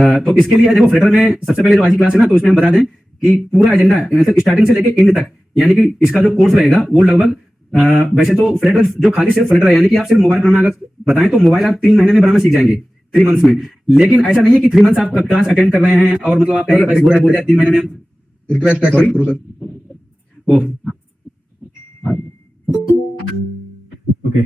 तो इसके लिए देखो फ्लटर में सबसे पहले जो आज की क्लास है ना, तो इसमें हम बता दें कि पूरा एजेंडा मतलब स्टार्टिंग से लेके एंड तक, यानी कि इसका जो कोर्स रहेगा वो लगभग वैसे तो फ्लटर जो खाली सिर्फ फ्लटर है, यानी कि आप सिर्फ मोबाइल बनाना अगर बताएं तो मोबाइल आप 3 महीने में बनाना सीख जाएंगे, 3 मंथ्स में। लेकिन ऐसा नहीं है कि 3 मंथ्स आप क्लास अटेंड कर रहे हैं और मतलब आप बोल दिया 3 महीने में रिक्वेस्ट एक्सेप्ट करो सर। ओह ओके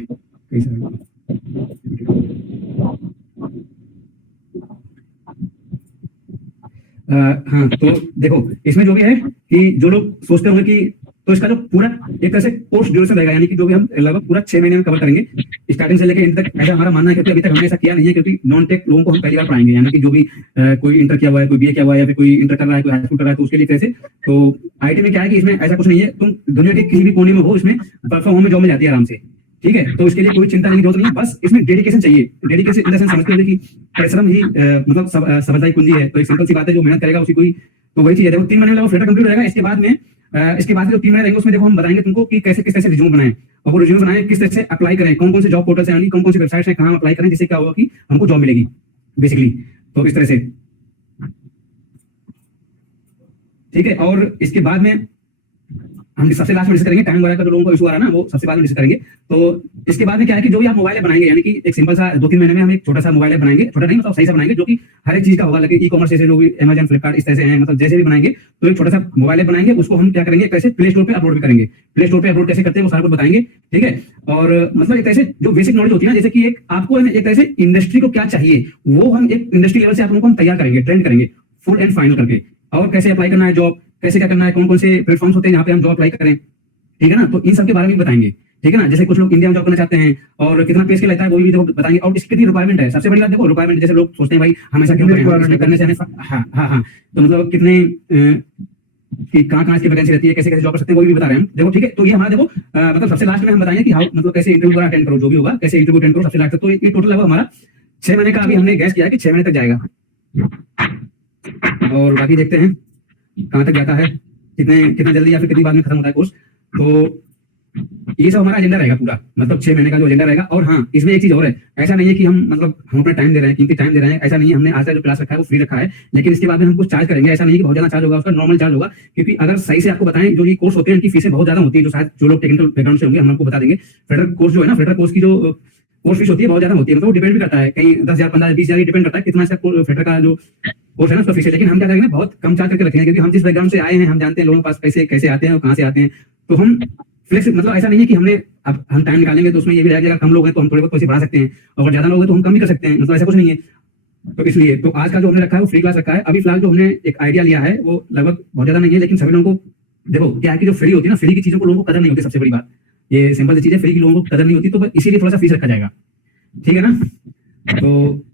हाँ, तो देखो इसमें जो भी है कि जो लोग सोचते होंगे कि तो इसका जो पूरा एक तरह से कोर्स ड्यूरेशन रहेगा, यानी कि जो भी हम लगभग पूरा 6 महीने में कवर करेंगे स्टार्टिंग से लेकर एंड तक, ऐसा हमारा मानना है। क्योंकि अभी तक हमने ऐसा किया नहीं है, क्योंकि नॉन टेक लोगों को हम पहली बार पढ़ाएंगे, यानी कि जो भी कोई इंटर किया हुआ है, कोई बीए किया हुआ है, या फिर कोई इंटर कर रहा है, कोई हाई स्कूल कर रहा है, तो उसके लिए कैसे। तो आईटी में क्या है कि इसमें ऐसा कुछ नहीं है, तुम दुनिया के किसी भी कोने में हो, इसमें परफॉर्म में जॉब मिल जाती है आराम से, ठीक है। तो इसके लिए कोई चिंता नहीं की जरूरत नहीं है, बस इसमें डेडिकेशन चाहिए। डेडिकेशन इन द सेंस समझते हो कि परिश्रम ही मतलब सफलता की कुंजी है। तो एक सिंपल सी बात है, जो मेहनत करेगा उसी को ही, तो वही चीज है। देखो 3 महीने में फ्लटर कंप्लीट हो जाएगा। इसके बाद जो 3 महीने रहेंगे उसमें देखो हम बताएंगे तुमको कि कैसे किस तरह से रिज्यूम बनाएं, और वो रिज्यूम बनाएं किस तरह से अप्लाई करें, कौन कौन से जॉब पोर्टल से, कौन कौन से वेबसाइट से कहाँ अप्लाई करें, जिससे क्या होगा कि हमको जॉब मिलेगी बेसिकली। तो इस तरह से ठीक है। और इसके बाद में हम सबसे लास्ट में डिस्कस करेंगे टाइम वगैरह का, जो लोगों को इशू आ रहा है ना, वो सबसे बाद में डिस्कस करेंगे। तो इसके बाद में क्या है कि जो भी आप मोबाइल बनाएंगे, यानी कि एक सिंपल सा 2-3 महीने में हम एक छोटा सा मोबाइल बनाएंगे, छोटा नहीं मतलब सही सा बनाएंगे, जो कि हर एक चीज का होगा। लेकिन ई कॉमर्स जैसे जो भी अमेजन, फ्लिपकार्ट इस तरह से हैं, मतलब जैसे भी बनाएंगे, तो एक छोटा सा मोबाइल बनाएंगे, उसको हम क्या करेंगे, कैसे प्ले स्टोर पे अपलोड भी करेंगे। प्ले स्टोर पे अपलोड कैसे करते हैं वो सारा कुछ बताएंगे, ठीक है। और मतलब एक तरह से जो बेसिक नॉलेज होती है ना, जैसे कि एक आपको एक तरह से इंडस्ट्री को क्या चाहिए, वो हम एक इंडस्ट्री लेवल से आप लोगों को हम तैयार करेंगे, ट्रेंड करेंगे फुल एंड फाइनल करके। और कैसे अप्लाई करना है जॉब, कैसे क्या करना है, कौन कौन से प्लेटफॉर्म्स होते हैं जहाँ पे हम जॉब अप्लाई करें, ठीक है ना। तो इन सब के बारे में बताएंगे, ठीक है ना। जैसे कुछ लोग इंडिया में जॉब करना चाहते हैं और कितना पे स्केल लगता है वो भी देखो बताएंगे, और इसकी कितनी रिक्वायरमेंट है। सबसे बड़ी बात देखो रिक्वायरमेंट, जैसे लोग सोचते हैं भाई हमेशा क्यों करें, करने से हाँ, तो मतलब कितने कि कहाँ इसकी वैकेंसी रहती है, कैसे कैसे जॉब कर सकते हैं, वो भी बता रहे हैं देखो, ठीक है। तो ये हमारा देखो मतलब सबसे लास्ट में हम बताएंगे कि हाउ मतलब कैसे इंटरव्यू अटेंड करो, जो भी होगा कैसे इंटरव्यू अटेंड करो सबसे लास्ट तक। तो ये टोटल लगभग हमारा 6 महीने का अभी हमने गैस किया है कि 6 महीने तक जाएगा, और बाकी देखते हैं कहाँ तक जाता है, कितना जल्दी या फिर कितनी बाद में खत्म होता है कोर्स। तो ये सब हमारा एजेंडा रहेगा पूरा, मतलब 6 महीने का जो एजेंडा रहेगा। और हाँ, इसमें एक चीज और है, ऐसा नहीं है कि हम मतलब हम अपना टाइम दे रहे हैं, कीमती टाइम दे रहे हैं, ऐसा नहीं है। हमने आज तक जो क्लास रखा है वो फ्री रखा है, लेकिन इसके बाद में हम कुछ चार्ज करेंगे। ऐसा नहीं है कि बहुत ज्यादा चार्ज होगा, उसका नॉर्मल चार्ज होगा। क्योंकि अगर सही से आपको बताएं, जो ये कोर्स होते हैं इनकी फीसें बहुत ज्यादा होती है, जो शायद जो लोग टेक्निकल बैकग्राउंड से होंगे हम आपको बता देंगे। फ्लटर कोर्स जो है ना, फ्लटर कोर्स की जो कोर्स फीस होती है बहुत ज्यादा होती है, मतलब वो डिपेंड भी करता है, कहीं 10,000, 15,000, 20,000 डिपेंड करता है कितना इसका फ्लटर का जो कोर्स है ना उसका फीस है। लेकिन हम क्या करेंगे, बहुत कम चार्ज करके रखेंगे, क्योंकि हम जिस बैकग्राउंड से आए हैं हम जानते हैं लोगों के पास पैसे कैसे आते हैं और कहाँ से आते हैं। तो हम फ्लेक्स मतलब ऐसा नहीं है कि हमने अब हम टाइम निकालेंगे तो उसमें ये भी रहेगा, कम लोग हैं तो हम थोड़े बहुत पैसे बढ़ा सकते हैं, और अगर ज्यादा लोग हैं तो हम कम भी कर सकते हैं, मतलब ऐसा कुछ नहीं है। तो इसलिए तो आज का जो हमने रखा है वो फ्री क्लास रखा है। अभी फिलहाल जो हमने एक आइडिया लिया है वो लगभग बहुत ज्यादा नहीं है, लेकिन सभी लोगों को देखो क्या है कि जो फ्री होती है ना, फ्री की चीजों को लोगों को कदर नहीं होती। सबसे बड़ी बात ये सिंपल सी चीज है, फ्री की लोगों को कदर नहीं होती, तो इसीलिए थोड़ा सा फीस रखा जाएगा, ठीक है ना। तो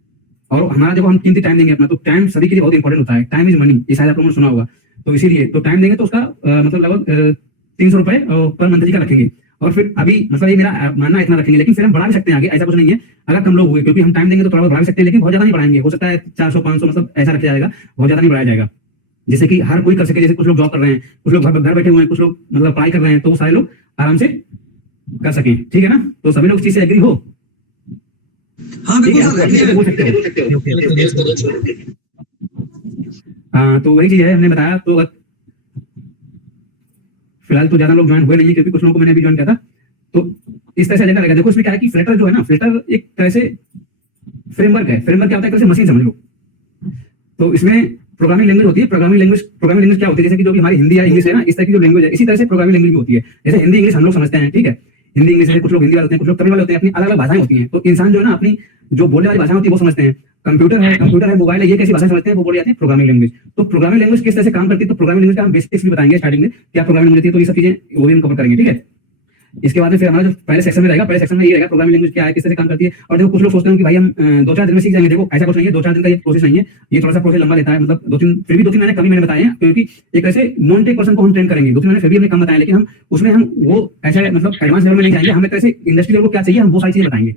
और हमारा जब हम कीमती टाइम देंगे अपना, तो टाइम सभी के लिए बहुत इंपॉर्टेंट होता है। टाइम इज मनी, ये शायद आप लोगों ने सुना होगा। तो इसीलिए तो टाइम देंगे तो उसका मतलब लगभग 300 रुपए पर मंथ का रखेंगे। और फिर अभी मतलब ये मेरा मानना इतना रखेंगे, लेकिन फिर हम बढ़ा भी सकते हैं आगे, ऐसा कुछ नहीं है। अगर कम लोग हुए, क्योंकि हम टाइम देंगे तो थोड़ा बढ़ा भी सकते हैं, लेकिन बहुत ज्यादा नहीं बढ़ाएंगे। हो सकता है 400, 500 मतलब ऐसा रखा जाएगा, बहुत ज्यादा नहीं बढ़ाया जाएगा, जैसे कि हर कोई कर सके। जैसे कुछ लोग जॉब कर रहे हैं, कुछ लोग घर बैठे हुए हैं, कुछ लोग मतलब पढ़ाई कर रहे हैं, तो वो सारे लोग आराम से कर सकें, ठीक है ना। तो सभी लोग इस चीज से एग्री हो? हाँ बिल्कुल हाँ, तो वही चीज है हमने बताया। तो फिलहाल तो ज्यादा लोग ज्वाइन हुए नहीं है, क्योंकि कुछ लोगों को मैंने अभी ज्वाइन किया था। तो इस तरह से एजेंडा रहेगा। देखो इसमें क्या है कि फ्लटर जो है ना, फ्लटर एक तरह से फ्रेमवर्क है। फ्रेमवर्क क्या होता है, एक तरह से मशीन समझ लो। तो इसमें प्रोग्रामिंग लैंग्वेज होती है। प्रोग्रामिंग लैंग्वेज क्या होती है, जैसे कि जो भी हमारी हिंदी या इंग्लिश है ना, इस तरह की जो लैंग्वेज है, इसी तरह से प्रोग्रामिंग लैंग्वेज भी होती है। जैसे हिंदी इंग्लिश हम लोग समझते हैं, ठीक है, हिंदी इंग्लिश है, कुछ लोग हिंदी वाले होते हैं, कुछ लोग तमिल वाले होते हैं, अपनी अलग अलग भाषाएं होती हैं। तो इंसान जो है ना अपनी जो बोलने वाली भाषा होती है वो समझते हैं। कंप्यूटर है, मोबाइल है, ये कैसी भाषा समझते हैं, वो बोली जाती है प्रोग्रामिंग लैंग्वेज। तो प्रोग्रामिंग लैंग्वेज किस तरह से काम करती है, तो प्रोग्रामिंग लैंग्वेज का हम बेसिक्स भी बताएंगे स्टार्टिंग में, क्या प्रोग्रामिंग लैंग्वेज है। तो ये सब चीजें वो भी हम कवर करेंगे, ठीक है। इसके बाद में फिर हमारा जो पहले सेक्शन में रहेगा, पहले सेक्शन में ये रहेगा प्रोग्रामिंग लैंग्वेज क्या है, किस तरह से काम करती है। और देखो कुछ लोग सोचते हैं कि भाई हम 2-4 दिन में सीख जाएंगे। देखो ऐसा कुछ नहीं है, 2-4 दिन का ये प्रोसेस नहीं है, ये थोड़ा सा प्रोसेस लंबा लेता है। मतलब 2-3 महीने कभी मैंने बताए हैं, क्योंकि एक ऐसे नॉन टेक पर्सन को हम ट्रेन करेंगे। 2-3 महीने फिर भी हमने कम बताया, लेकिन हम उसमें हम वो ऐसे मतलब एडवांस लेवल में नहीं जाएंगे। हम एक तरह से इंडस्ट्री लेवल को क्या चाहिए हम वो सारी चीजें बताएंगे,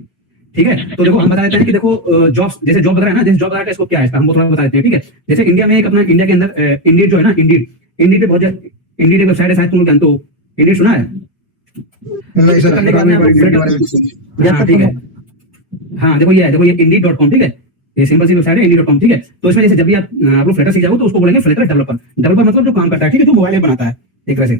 ठीक है। तो देखो हम बता देते हैं कि देखो जॉब्स, जैसे जॉब बता रहा है ना, जैसे जॉब बता इसको क्या है, इसका हम थोड़ा बता देते हैं, ठीक है। जैसे इंडिया में एक अपना इंडिया के अंदर इंडीड जो है ना, इंडीड पे बहुत इंडीड एक वेबसाइट है, शायद तुम लोग जानते हो। इंडीड सुना है? हाँ ठीक है, हाँ देखो ये है, देखो ये indeed.com, ठीक है। ये सिंपल सी वेबसाइट है indie.com, ठीक है। तो इसमें जैसे जब भी आप लोग फ्लटर सीख जाओगे तो उसको बोलेंगे फ्लटर डेवलपर। डेवलपर मतलब जो काम करता है, ठीक है, जो मोबाइल ऐप बनाता है एक तरह से,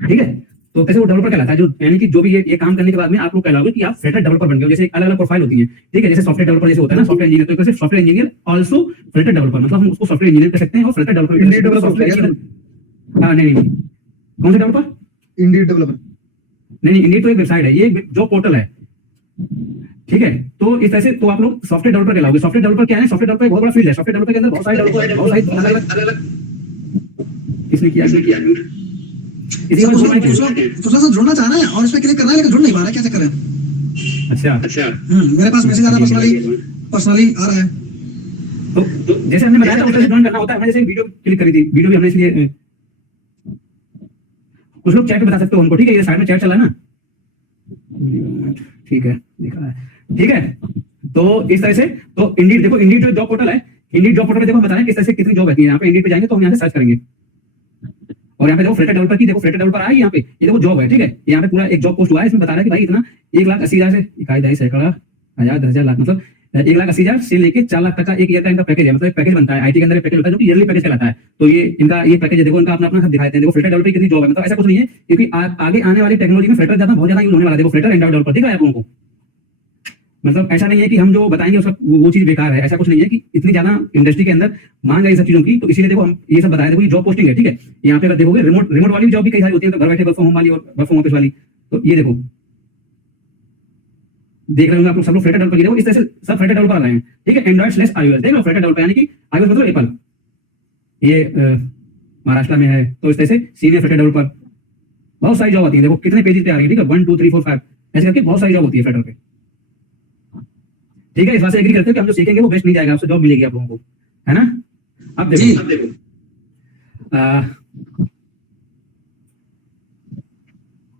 ठीक है। तो कैसे वो डेवलपर कहलाता है, जो यानी कि जो भी ये काम करने के बाद में आप लोग कहलाओगे कि आप फ्लटर डेवलपर बन गए हो। जैसे अलग अलग प्रोफाइल होती है, ठीक है, जैसे सॉफ्टवेयर डेवलपर जैसे होता है ना, सॉफ्टवेयर इंजीनियर, तो कैसे software engineer also Flutter developer, मतलब हम उसको सॉफ्टवेयर इंजीनियर कह सकते हैं और फ्लटर डेवलपर इंडी डेवलपर, हाँ नहीं नहीं, कौन सा डेवलपर? इंडी डेवलपर। नहीं, इंडी तो एक वेबसाइट है, ये जॉब पोर्टल है, ठीक है। तो इस तरह से तो आप लोग सॉफ्टवेयर डेवलपर कहलाओगे। सॉफ्टवेयर डेवलपर क्या है? सॉफ्टवेयर डेवलपर एक बहुत बड़ा फील्ड है। सॉफ्टवेयर डेवलपर के अंदर बहुत सारे डेवलपर, बहुत सारी अलग-अलग किसने किया किसी को बोलना है। थोड़ा सा जुड़ना चाह रहा है और इस पे क्लिक करना है लेकिन जुड़ नहीं पा रहा है, क्या चक्कर है? अच्छा, मेरे पास मैसेज आ रहा है, पर्सनली आ रहा है। तो जैसे हमने बताया था उसे ज्वाइन करना होता है। हमने जैसे वीडियो क्लिक करी थी, वीडियो भी हमने इसलिए कुछ लोग चैट पे बता सकते हो हमको, ठीक है, ये साइड में चैट चला है ना, ठीक है, दिखा है, ठीक है। तो इस तरह से तो इंडीड देखो, इंडीड जो जॉब पोर्टल है, इंडीड जॉब पोर्टल पे देखो हम बताएं किस तरह से कितनी जॉब रहती है। यहाँ पे इंडीड पे जाएंगे तो हम यहाँ से सर्च करेंगे और यहाँ पे देखो फ्लटर डेवलपर की, देखो फ्लटर डेवलपर आई यहाँ पे, ये देखो जॉब है, ठीक है। यहाँ पे पूरा एक जॉब पोस्ट हुआ है, इसमें बता रहा है कि भाई इतना 1,80,000 से इकाई दहाई सैकड़ा हजार 10,000 लाख, मतलब 1,80,000 से लेके 4 लाख तक का एक ईयर का इनका पैकेज है। मतलब एक पैकेज बनता है आईटी के अंदर, एक पैकेज होता है जो कि ईयरली पैकेज कहलाता है। तो ये इनका ये पैकेज है, देखो इनका अपना अपना सब दिखाते हैं। देखो फ्लटर डेवलपर की कितनी जॉब है, मतलब ऐसा कुछ नहीं है, क्योंकि आगे आने वाली टेक्नोलॉजी में फ्लटर ज्यादा बहुत ज्यादा यूज होने वाला है। देखो फ्लटर एंड्रॉइड डेवलपर दिख रहा है आप लोगों को, मतलब ऐसा नहीं है कि हम जो बताएंगे उसका वो चीज बेकार है, ऐसा कुछ नहीं है कि इतनी ज्यादा इंडस्ट्री के अंदर मांग है इन सब चीजों की। तो इसीलिए देखो हम ये सब बताया, देखो ये जॉब पोस्टिंग है, ठीक है। यहाँ पे अगर देखोगे रिमोट वाली जॉब भी कई सारी होती है, तो घर बैठे वर्क फ्रॉम होम वाली और वर्क फ्रॉम ऑफिस वाली। तो ये देखो देख रहे होंगे आप लोग, सब लोग फ्लटर डेवलपर की, देखो इस तरह से सब फ्लटर डेवलपर आ रहे हैं, ठीक है। एंड्रॉइड/iOS देख लो, फ्लटर डेवलपर यानी कि iOS मतलब एप्पल, ये महाराष्ट्र में है। तो इस तरह से सीनियर फ्लटर डेवलपर, बहुत सारी जॉब आती है। देखो कितने पेजेस पे आ रही है, ठीक है, 1 2 3 4 5 ऐसे करके बहुत सारी जॉब होती है फ्लटर पे, ठीक है। इस बात से एग्री करते हो कि हम जो सीखेंगे वो बेस्ट नहीं जाएगा, आपसे जॉब मिलेगी आप लोगों को, है ना। अब देखो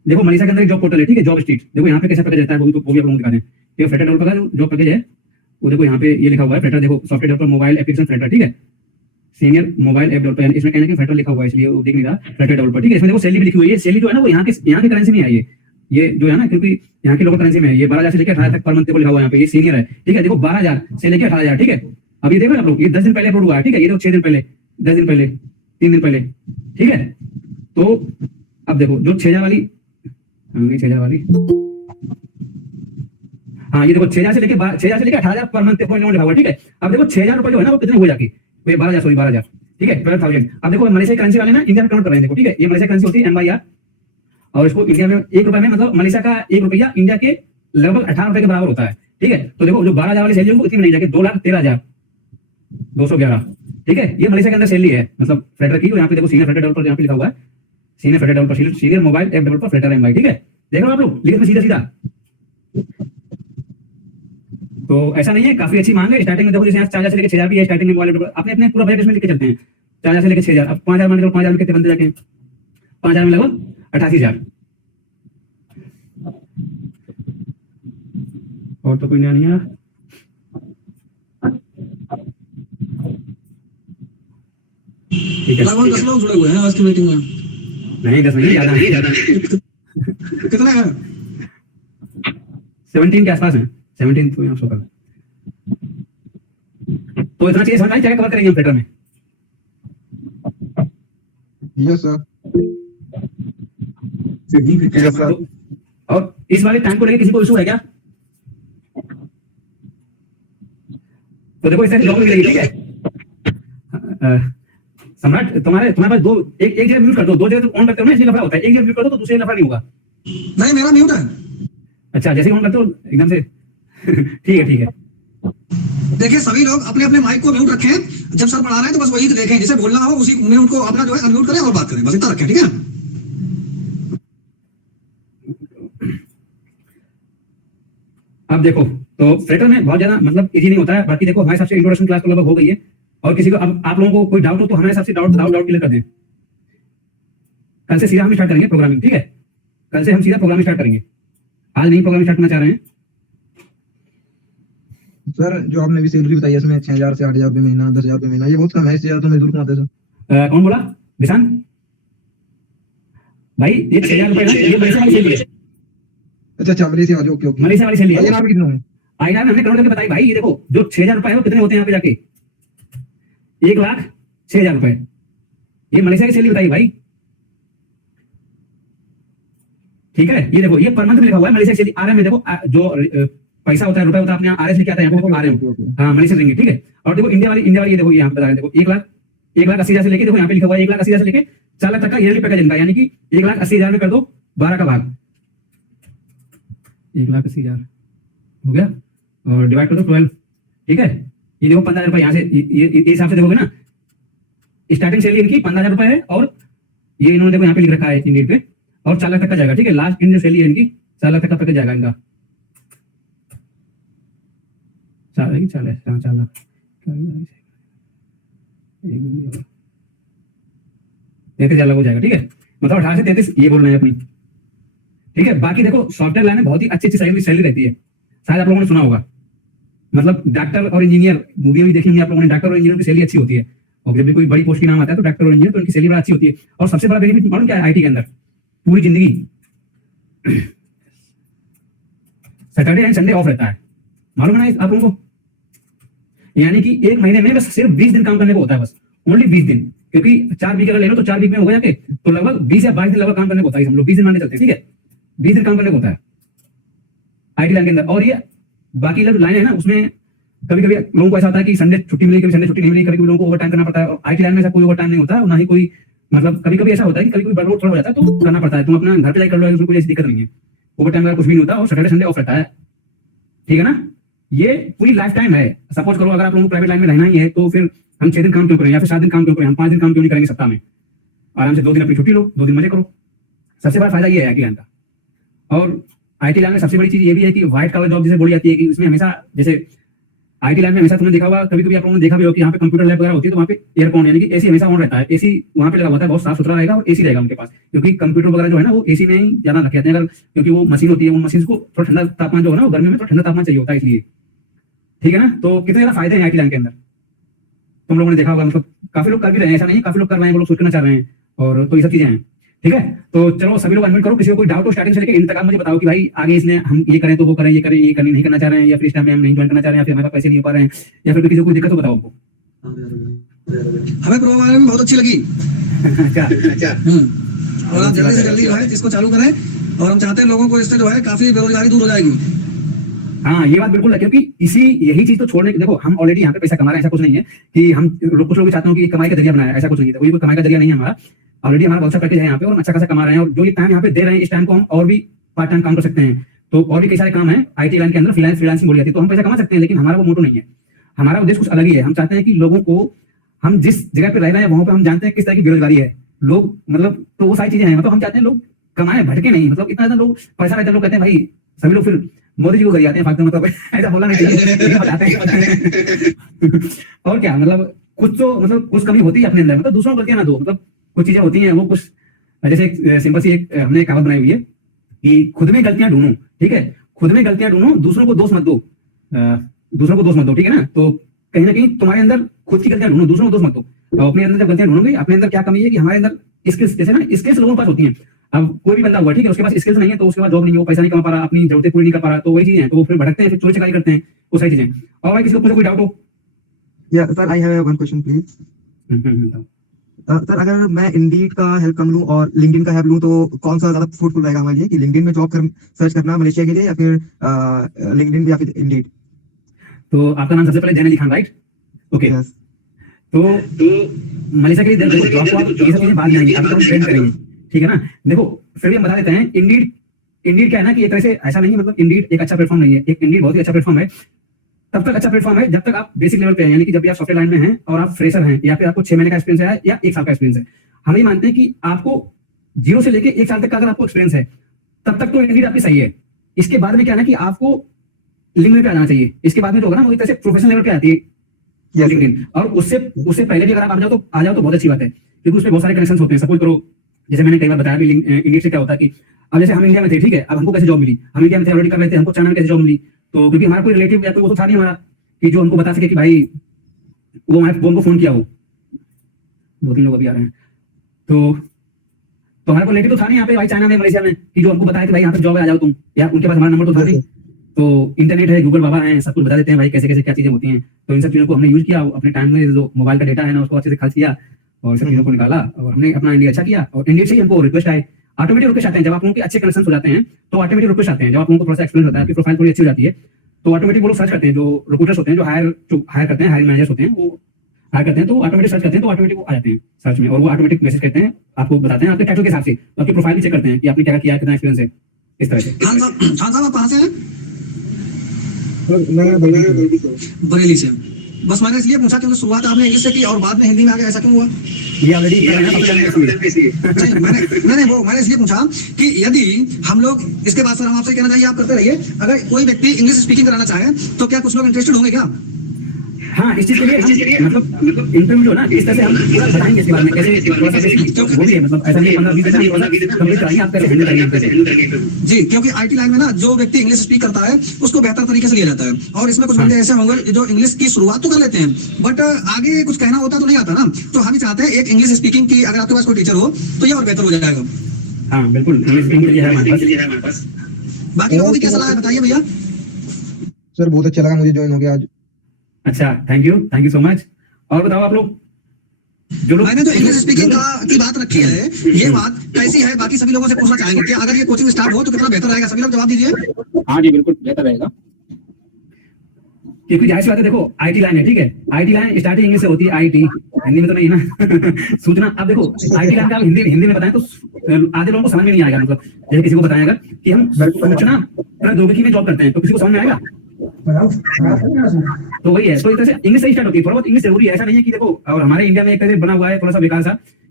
देखो मनीषा के अंदर एक जॉब पोर्टल है, ठीक है, जॉब स्ट्रीट। देखो यहाँ पे कैसे पैकेज रहता है, वो भी आप लोगों को दिखा दें। ठीक है, फ्लटर डेवलपर का जो पैकेज है वो देखो यहाँ पे ये लिखा हुआ है फ्लटर, देखो software developer mobile application Flutter, ठीक है, सीनियर मोबाइल ऐप डेवलपर, इसमें कहने के फ्लटर लिखा हुआ है इसलिए वो दिख नहीं रहा, फ्लटर डेवलपर, ठीक है। इसमें देखो सैलरी भी लिखी हुई है, सैलरी जो है ना वो यहाँ की करेंसी में आई है, ये जो है ना, क्योंकि यहाँ की लोकल करेंसी में है। ये 12,000 से लेकर 18,000 तक पर मंथ को लिखा हुआ है यहाँ पे, ये सीनियर है, ठीक है। देखो 12,000 से लेकर 18,000, ठीक है। अभी देखो आप लोग, ये 10 दिन पहले अपलोड हुआ है, ठीक है, ये तो 6 दिन पहले, 10 दिन पहले, 3 दिन पहले, ठीक है। तो अब देखो जो 6,000 वाली, 6,000 वाली, हाँ ये देखो 6,000 से लेकर 18,000 पर मंथ को लिखा हुआ है, ठीक है। अब देखो 6,000 रुपए जो है ना वो कितने हो जाती है, 12,000, ठीक है, 12,000। अब देखो मलेशिया करेंसी वाले ना इंडिया में कन्वर्ट कर रहे हैं, देखो, ठीक है, ये मलेशिया करेंसी होती है MYR, और इसको इंडिया में 1 रुपए में, मतलब मलेशिया का 1 रुपया इंडिया के लगभग 18 रुपए के बराबर होता है, ठीक है। तो देखो जो 12,000 वाली सैलरी है इतनी में नहीं जाके 2,13,211, ठीक है। ये मलेशिया के अंदर सैलरी है, मतलब फ्लटर की। यहाँ पे देखो सीनियर फ्लटर डेवलपर यहाँ पे लिखा हुआ है, senior Flutter developer, senior mobile app developer Flutter MY, ठीक है। देख लो आप लोग, लिख में सीधा। तो ऐसा नहीं है, काफी अच्छी मांग है। स्टार्टिंग में देखो जैसे 4,000 से लेकर 6,000 की है स्टार्टिंग में, मोबाइल अपने पूरा बजट इसमें लेके चलते हैं, 4,000 से लेकर 6,000। अब 5,000 मान लो, 5,000 में कितने बनते जाके, 5,000 में लगभग 88,000। और तो कोई नया नहीं है, ठीक है। लगभग 10 लोग जुड़े हुए हैं आज की मीटिंग में। नहीं 10 नहीं, ज्यादा कितना है? 17 के आसपास है, 17 तो यहाँ शो कर। तो इतना चाहिए, समझ में क्या कवर करेंगे हम फ्लटर में। Yes sir. और इस वाले टाइम को लेकर किसी को इशू है क्या? तो देखो इस तरह जॉब मिलेगी, ठीक है। सम्राट तुम्हारे पास दो, एक जगह म्यूट कर दो, 2 जगह तो ऑन करते हो ना, इसलिए लफड़ा होता है। एक जगह म्यूट कर दो तो दूसरे लफड़ा नहीं होगा। नहीं मेरा म्यूट है। अच्छा, जैसे ऑन करते हो एकदम से ठीक है। देखिए सभी लोग अपने अपने माइक को म्यूट रखें, जब सर पढ़ा रहे हैं तो बस वही देखें, जिसे बोलना हो उसी में उनको अपना जो है अनम्यूट करें और बात करें, बस इतना रखें, ठीक है। अब देखो तो फ्लटर में बहुत ज्यादा मतलब इजी नहीं होता है। बाकी देखो हमारे हिसाब से इंट्रोडक्शन क्लास तो लगभग हो गई है, और किसी को अब आप लोगों को कोई डाउट हो तो हमारे हिसाब से डाउट क्लियर कर दें। कल से सीधा हम स्टार्ट करेंगे प्रोग्रामिंग, ठीक है। कल से हम सीधा प्रोग्रामिंग स्टार्ट करेंगे, आज नहीं प्रोग्रामिंग स्टार्ट करना चाह रहे हैं। सर जो आपने भी सैलरी बताई है इसमें 6,000 से 8,000 रुपए महीना, 10,000 रुपए महीना, ये बहुत कम है। इससे ज्यादा तो मजदूर कमाते हैं सर। कौन बोला? विशान भाई, ये 6,000 रुपए ना, ये मलेशिया वाली सैलरी है। अच्छा मलेशिया वाली, ओके। मलेशिया वाली सैलरी है। यहाँ पे कितना है? ITR में हमने कन्वर्ट करके बताई भाई, ये देखो जो 6,000 रुपए है वो कितने होते हैं यहाँ पे जाके 1,06,000 रुपए। ये मलेशिया की सैलरी बताई भाई, ठीक है। ये देखो ये पर मंथ में लिखा हुआ है मलेशिया की सैलरी। RM में देखो जो पैसा होता है, रुपए होता है, अपने यहाँ RS लिखा आता है, यहाँ पे देखो RM, हाँ मलेशिया रिंगिट, ठीक है। और देखो इंडिया वाली ये देखो यहाँ पे बता रहे हैं, देखो 1,80,000 से लेके, देखो यहाँ पे लिखा हुआ है 1,80,000 से लेके 4 लाख तक का ईयरली पैकेज इनका, यानी कि 1,80,000 में कर दो 12 का भाग, 1,80,000 हो गया और डिवाइड कर दो 12, ठीक है। ये देखो 15,000 रुपए यहाँ से ये हिसाब से देखोगे ना, स्टार्टिंग सैलरी इनकी 15,000 रुपए है और ये इन्होंने देखो यहाँ पे लिख रखा है इंडियन पे, और 4 लाख तक का जाएगा, ठीक है। लास्ट इन जो सैलरी है इनकी 4 लाख तक का पैकेज जाएगा इनका, 4 लाख 33,000 हो जाएगा, ठीक है। मतलब 18 से 33 ये बोल रहे हैं अपनी, ठीक है। बाकी देखो सॉफ्टवेयर लाइन में बहुत ही अच्छी सैलरी रहती है, शायद आप लोगों ने सुना होगा। मतलब डॉक्टर और इंजीनियर, मूवी भी देखी होंगी आप लोगों ने, डॉक्टर और इंजीनियर की सैलरी अच्छी होती है, और जब भी कोई बड़ी पोस्ट की नाम आता है तो डॉक्टर और इंजीनियर, तो उनकी सैलरी बड़ा अच्छी होती है। और सबसे बड़ा बेनिफिट मालूम क्या है IT के अंदर, पूरी जिंदगी सैटरडे एंड संडे ऑफ रहता है, मालूम है ना आप लोगों को। यानी कि एक महीने में बस सिर्फ 20 दिन काम करने को होता है, बस ओनली 20 दिन, क्योंकि 4 वीक अगर ले लो तो 4 वीक में हो गया के, तो लगभग 20 या 22 दिन लगभग काम करने को होता है, हम लोग 20 दिन मानने चलते हैं, ठीक है। 20 दिन काम करने को होता है IT लाइन के अंदर। और ये बाकी जो लाइन है ना, उसमें कभी कभी लोगों को ऐसा होता है कि संडे छुट्टी मिली, कभी संडे छुट्टी नहीं मिली, कभी लोगों को ओवर टाइम करना पड़ता है। और IT लाइन में ऐसा कोई ओवर टाइम नहीं होता है, ना ही कोई, मतलब कभी कभी ऐसा होता है कि कभी वर्कलोड थोड़ा हो जाता है तो करना पड़ता है, तुम अपना घर पे जाकर कर लो, उसमें कोई ऐसी दिक्कत नहीं है। ओवर टाइम का कुछ भी नहीं होता, और सैटरडे संडे ऑफ रहता है, ठीक है ना। ये पूरी लाइफ टाइम है। सपोज करो अगर आप लोगों को प्राइवेट लाइन में रहना ही है तो फिर हम 6 दिन काम क्यों करें, या फिर 7 दिन काम क्यों करें, हम 5 दिन काम क्यों नहीं करेंगे सप्ताह में, आराम से 2 दिन अपनी छुट्टी लो, 2 दिन मजे करो। सबसे बड़ा फायदा ये है IT लाइन का। और IT लाइन में सबसे बड़ी चीज ये भी है कि व्हाइट कॉलर जॉब जिसे बोली जाती है, कि इसमें हमेशा, जैसे IT लाइन में हमेशा तुमने देखा होगा, कभी कभी आप लोगों ने देखा भी हो कि यहाँ पे कंप्यूटर लैब वगैरह होती है, तो वहाँ पे एयरकॉन यानी कि AC हमेशा ऑन रहता है, AC वहाँ पे लगा होता है, बहुत साफ सुथरा रहेगा और AC रहेगा उनके पास, क्योंकि कंप्यूटर वगैरह जो है ना वो AC में ही ज्यादा रखे जाते हैं, अगर क्योंकि वो मशीन होती है, उन मशीन को थोड़ा ठंडा तापमान जो है ना, वो गर्मी में थोड़ा ठंडा तापमान चाहिए होता है, इसलिए, ठीक है ना। तो कितने ज्यादा फायदे हैं IT लाइन के अंदर, तुम लोगों ने देखा होगा, मतलब काफी लोग कर भी रहे हैं, ऐसा नहीं, काफी लोग कर रहे हैं, वो लोग सोचना चाह रहे हैं, और तो ये सब चीजें हैं, ठीक है। तो चलो सभी लोग अनम्यूट करो, किसी को कोई डाउट हो स्टार्टिंग से लेकर इन तक, आप मुझे बताओ कि भाई आगे इसने हम ये करें तो वो करें, ये करें, ये करनी नहीं करना चाह रहे हैं, या फिर इस टाइम में हम नहीं ज्वाइन करना चाह रहे हैं, या फिर हमारे पास पैसे नहीं हो पा रहे हैं, या फिर किसी को कोई दिक्कत हो बताओ हमको। हमें प्रोग्राम बहुत अच्छी लगी। अच्छा और आप जल्दी से जल्दी जो है इसको चालू करें, और हम चाहते हैं लोगों को इससे जो है काफी बेरोजगारी दूर हो जाएगी। हाँ ये बात बिल्कुल है, क्योंकि यही चीज तो छोड़ने की, देखो हम ऑलरेडी यहाँ पे पैसा कमा रहे हैं, ऐसा कुछ नहीं है कि हम कुछ लोग चाहते हो कि कमाई का जरिया बनाया, ऐसा कुछ नहीं है, कोई कमाई का जरिया नहीं है हमारा, ऑलरेडी हमारा बहुत अच्छा पैकेज है यहाँ पे, और अच्छा खासा कमा रहे हैं, और जो ये टाइम यहाँ पे दे रहे हैं, इस टाइम को हम और भी पार्ट टाइम काम कर सकते हैं। तो और भी कई सारे काम है IT लाइन के अंदर, फ्रीलांसिंग बोली जाती है, तो हम पैसा कमा सकते हैं, लेकिन हमारा वो मोटो नहीं है, हमारा उद्देश्य कुछ अलग ही है। हम चाहते हैं कि लोगों को, हम जिस जगह पे रह रहे हैं वहां पे हम जानते हैं किस तरह की बेरोजगारी है, लोग मतलब, तो वो सारी चीजें हैं, मतलब हम चाहते हैं लोग कमाए भटके नहीं, मतलब इतना ज्यादा लोग पैसा रहता है, लोग कहते हैं भाई, सभी लोग फिर मोदी जी को कर जाते हैं फालतू, मतलब ऐसा बोलना नहीं चाहिए, बताते हैं और क्या, मतलब कुछ तो, मतलब कुछ कमी होती है अपने अंदर, मतलब दूसरों को गलतियां ना दो, मतलब कुछ चीजें होती हैं वो कुछ, जैसे सिंपल सी एक हमने एक कहावत बनाई हुई है कि खुद में गलतियां ढूंढो, ठीक है, खुद में गलतियां ढूंढो, दूसरों को दोष मत दो, दूसरों को दोष मत दो, ठीक है ना। तो कहीं ना कहीं तुम्हारे अंदर खुद की गलतियां ढूंढो, दूसरों को दोष मत दो। अपने अंदर जब गलतियां ढूंढोगे, अपने अंदर क्या कमी है कि हमारे अंदर स्किल्स, जैसे ना स्किल्स लोगों के पास होती हैं, अब कोई भी बंदा हुआ, ठीक है, उसके पास स्किल्स नहीं है, तो उसके पास जॉब नहीं है, वो पैसा नहीं कमा पा रहा, अपनी जरूरतें पूरी नहीं कर पा रहा, तो वही चीजें हैं, तो वो फिर भटकते हैं, फिर चोरी चकारी करते हैं, वो सारी चीजें। और भाई किसी को मुझे कोई डाउट हो? या sir I have one question please. Sir अगर मैं इंडीड का हेल्प कम लूं और लिंक्डइन का हेल्प लूं, तो कौन सा ज्यादा फ्रूटफुल रहेगा हमारे लिए, कि लिंक्डइन में जॉब सर्च करना मलेशिया के लिए, या फिर लिंक्डइन या फिर इंडीड? तो आपका नाम सबसे पहले जैन अली खान, राइट? ओके, तो मलेशिया के लिए देखो जॉब को आप ये सब चीजें बाद में आएंगी, आप लोग ट्रेन करेंगे, ठीक है ना। देखो फिर भी हम बता देते हैं, इंडीड क्या है ना, कि एक तरह से ऐसा नहीं है, मतलब इंडीड एक अच्छा प्लेटफॉर्म नहीं है, एक इंडीड बहुत ही अच्छा प्लेटफॉर्म है, तब तक अच्छा प्लेटफॉर्म है जब तक आप बेसिक लेवल पे हैं, यानी कि जब भी आप सॉफ्टवेयर लाइन में हैं और आप फ्रेशर हैं, या फिर आपको 6 महीने का एक्सपीरियंस है या 1 साल का एक्सपीरियंस है। हम ये मानते हैं कि आपको 0 से लेके 1 साल तक का अगर आपको एक्सपीरियंस है, तब तक तो इंडीड आपकी सही है। इसके बाद में क्या है ना, कि आपको लिंक्डइन पे आना चाहिए, इसके बाद में जो होगा ना, वो एक तरह से प्रोफेशनल लेवल पे आती है लिंक्डइन, और उससे पहले भी अगर आप आ जाओ तो बहुत अच्छी बात है, क्योंकि उसमें बहुत सारे कनेक्शन होते हैं। सपोज करो, जैसे मैंने कई बार बताया भी, इंडीड से क्या होता है कि अब जैसे हम इंडिया में थे, ठीक है, अब हमको कैसे जॉब मिली, हम इंडिया में थे ऑलरेडी कर रहे थे, हमको चाइना में कैसे जॉब मिली, तो क्योंकि हमारा कोई रिलेटिव या कोई वो तो था नहीं हमारा कि जो हमको बता सके कि भाई वो उनको फोन किया, वो 2-3 लोग अभी आ रहे हैं, तो हमारा कोई रिलेटिव तो था नहीं यहाँ पे भाई चाइना में, मलेशिया में, कि जो हमको बताया कि भाई यहाँ पे जॉब है, आ जाओ तुम, या उनके पास हमारा नंबर तो था नहीं, तो इंटरनेट है, गूगल बाबा है, सब कुछ बता देते हैं भाई कैसे कैसे क्या चीजें होती हैं। तो इन सब चीजों को हमने यूज किया, अपने टाइम में जो मोबाइल का डेटा है ना उसको अच्छे से खर्च किया और सब चीजों को निकाला और हमने अपना इंडिया अच्छा किया। और इंडिया से ही हमको रिक्वेस्ट आए, ऑटोमेटिक रिक्वेस्ट आते हैं। जब आप लोगों के अच्छे कनेक्शन हो जाते हैं तो ऑटोमेटिक रिक्वेस्ट आते हैं। जब आप लोगों को थोड़ा सा एक्सपीरियंस होता है, आपकी प्रोफाइल थोड़ी अच्छी हो जाती है, तो ऑटोमेटिक वो लोग सर्च करते हैं। जो रिक्रूटर्स होते हैं, जो हायर करते हैं, हायरिंग मैनेजर्स होते हैं, वो हायर करते हैं तो ऑटोमेटिक सर्च करते हैं, तो ऑटोमेटिक वो आ जाते हैं सर्च में और वो ऑटोमेटिक मैसेज करते हैं, आपको बताते हैं आपके टाइटल के हिसाब से, तो आपकी प्रोफाइल भी चेक करते हैं कि आपने क्या किया, कितना एक्सपीरियंस है, इस तरह से। खान साहब आप कहाँ से हैं? मैं बरेली से हूँ। बरेली से। बस मैंने इसलिए पूछा क्योंकि शुरुआत आपने इंग्लिश से की और बाद में हिंदी में आ गया, ऐसा क्यों हुआ? ये ऑलरेडी मैंने इसलिए पूछा कि यदि हम लोग इसके बाद सर हम आपसे कहना चाहिए आप करते रहिए, अगर कोई व्यक्ति इंग्लिश स्पीकिंग कराना चाहे तो क्या कुछ लोग इंटरेस्टेड होंगे क्या? हाँ, इस चीज के लिए हम मतलब इंटरव्यू ना इस तरह से हम पूरा बताएंगे इसके बारे में कैसे थोड़ा सा बेसिक वो भी है, मतलब ऐसा नहीं 15-20 मिनट कंप्लीट कराएंगे, आप कैसे हैंडल करेंगे जी, क्योंकि आईटी लाइन में ना जो व्यक्ति इंग्लिश स्पीक करता है उसको बेहतर तरीके से लिया जाता है और इसमें कुछ बंदे ऐसे होंगे जो इंग्लिश की शुरुआत तो कर लेते हैं बट आगे कुछ कहना होता तो नहीं आता ना, तो हम ही चाहते हैं एक इंग्लिश स्पीकिंग की अगर आपके पास कोई टीचर हो तो ये और बेहतर हो जाएगा। हाँ बिल्कुल, इंग्लिश स्पीकिंग के लिए है हमारे पास। बाकी लोगों की क्या सलाह है बताइए भैया। सर बहुत अच्छा लगा मुझे ज्वाइन हो गया आज। अच्छा, थैंक यू सो मच। और बताओ आप लोग जो लोग, मैंने तो इंग्लिश स्पीकिंग की बात रखी है, ये बात कैसी है बाकी सभी लोगों से पूछना चाहेंगे कि अगर ये कोचिंग स्टार्ट हो तो कितना बेहतर रहेगा, सभी लोग जवाब दीजिए। हाँ जी बिल्कुल बेहतर रहेगा, क्योंकि जाहिर सी बात है, देखो आईटी लाइन है, ठीक है, आईटी लाइन स्टार्टिंग इंग्लिश से होती है, आईटी हिंदी में तो नहीं ना सूचना। अब देखो आईटी लाइन का हिंदी में बताएं तो आधे लोगों को समझ में नहीं आएगा, मतलब जैसे किसी को बताएगा कि हम सूचना प्रौद्योगिकी में जॉब करते हैं तो किसी को समझ में आएगा, तो वही है। तो इस तरह से इंग्लिश से स्टार्ट होती है, थोड़ा बहुत इंग्लिश जरूरी है, ऐसा नहीं है कि देखो, और हमारे इंडिया में एक तरह से बना हुआ है थोड़ा सा बेकार सा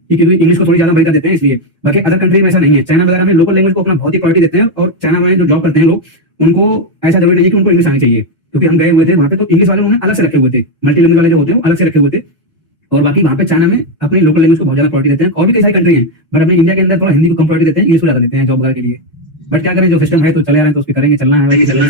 कि क्योंकि इंग्लिश को थोड़ी ज्यादा बढ़िया देते हैं इसलिए, बाकी अदर कंट्री में ऐसा नहीं है। चाइना वगैरह में लोकल लैंग्वेज को अपना बहुत ही प्रायोरिटी देते हैं और चाइना में जो जॉब करते हैं लोग उनको ऐसा जरूरी नहीं है कि उनको इंग्लिश आनी चाहिए, क्योंकि हम गए हुए थे वहाँ पे तो इंग्लिश वाले उन्होंने अलग से रखे हुए थे, मल्टी लैंग्वेज वाले जो होते हैं वो अलग से रखे हुए थे, और बाकी वहाँ पे चाइना में अपनी लोकल लैंग्वेज को बहुत ज्यादा प्रायोरिटी देते हैं। और भी कई सारी कंट्री हैं बट अपने इंडिया के अंदर थोड़ा हिंदी को कम प्रायोरिटी देते हैं, इंग्लिश को ज्यादा देते हैं जॉब वगैरह के लिए। बट क्या करें, जो सिस्टम है तो चले आ रहे हैं तो उसके करेंगे, चलना है वही चलना है।